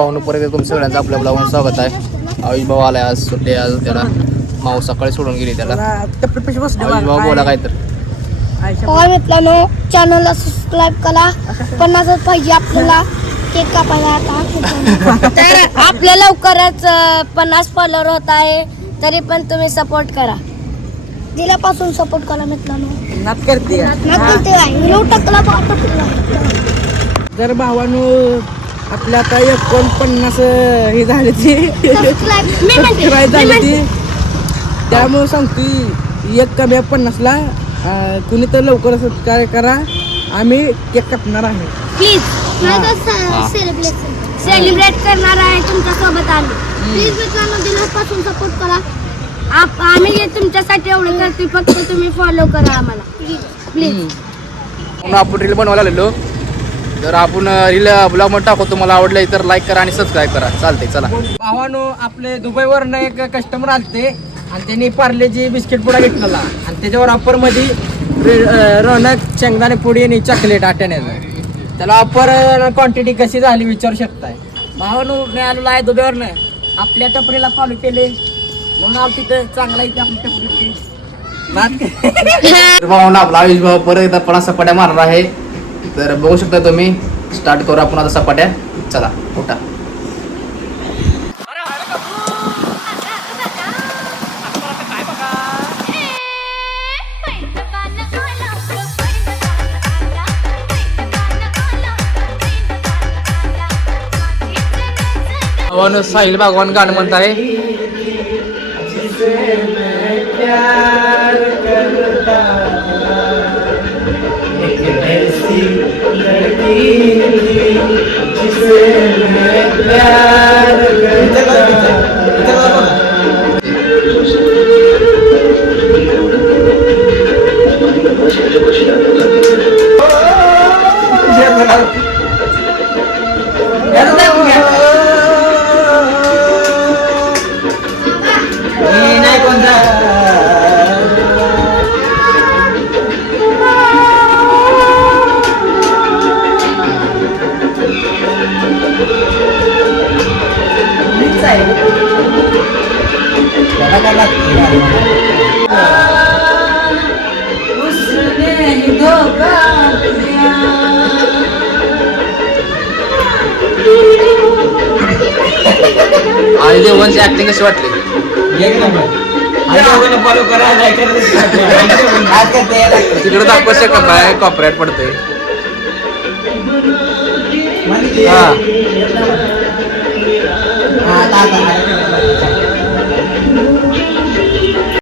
परत तुमचं सगळ्यांचं आपल्या ब्लॉगवर स्वागत आहे. आयुष भाऊ आलाय आज सुट्टी आज त्याला माऊ सकाळी सोडून गेली त्याला. आयुष भाऊ बोला काय तर. मित्रांनो चॅनलला सबस्क्राईब करा. 50 पाहिजे आपल्याला केक कापायला आता. तर आपल्या लवकरच 50 फॉलोअर होत आहे. तरी पण तुम्ही सपोर्ट करा. दिल्यापासून सपोर्ट करा मित्रांनो. नात करते व्हिडिओ टाकला जर भावानो आपल्या आता 49 हे झाले ती सबस्क्राईब झाली ती, त्यामुळे सांगतो 1 कमी 50ला कुणी तर लवकर सबस्क्राईब करा. आम्ही केक कापणार आहे प्लीज. सेलिब्रेट करणार आहे तुमच्या सोबत आलो. प्लीज मित्रांनो दिल्यापासून सपोर्ट करा. आम्ही तुमच्यासाठी एवढं करते, फक्त तुम्ही फॉलो करा आम्हाला प्लीज. आपण रील बनवायला आलेलो. जर आपण रील ब्लॉग मध्ये टाकू, तुम्हाला आवडलं तर लाईक करा आणि सबस्क्राईब करा. चालते चला. भावानो आपले दुबईवरनं एक कस्टमर आलते आणि त्यांनी पार्लेजी बिस्किट पुडा घेतलेला आणि त्याच्यावर ऑफर मध्ये रौनक शेंगदाणे पुडी आणि चॉकलेट आट्याण्याचं. त्याला ऑफर क्वांटिटी कशी झाली विचारू शकताय. भावानो मी आलेलो आहे दुबईवरनं, आपल्या टपरीला फॉलो केले म्हणून आप तिथं चांगला इथे आपली टपरी. भाऊ आपला आयुष भाऊ परत एकदा 50 सपाट्या मारणार आहे. तर बघू शकता तुम्ही. स्टार्ट करू आपण आता सपाट्या. चला उठा. साहिल भगवान गाणं म्हणत आहे. आणि देवांची ऍक्टिंग कशी वाटली? फॉलो करा. तिकडे दाखवू शकत नाही, कॉपीराइट पडतंय. हा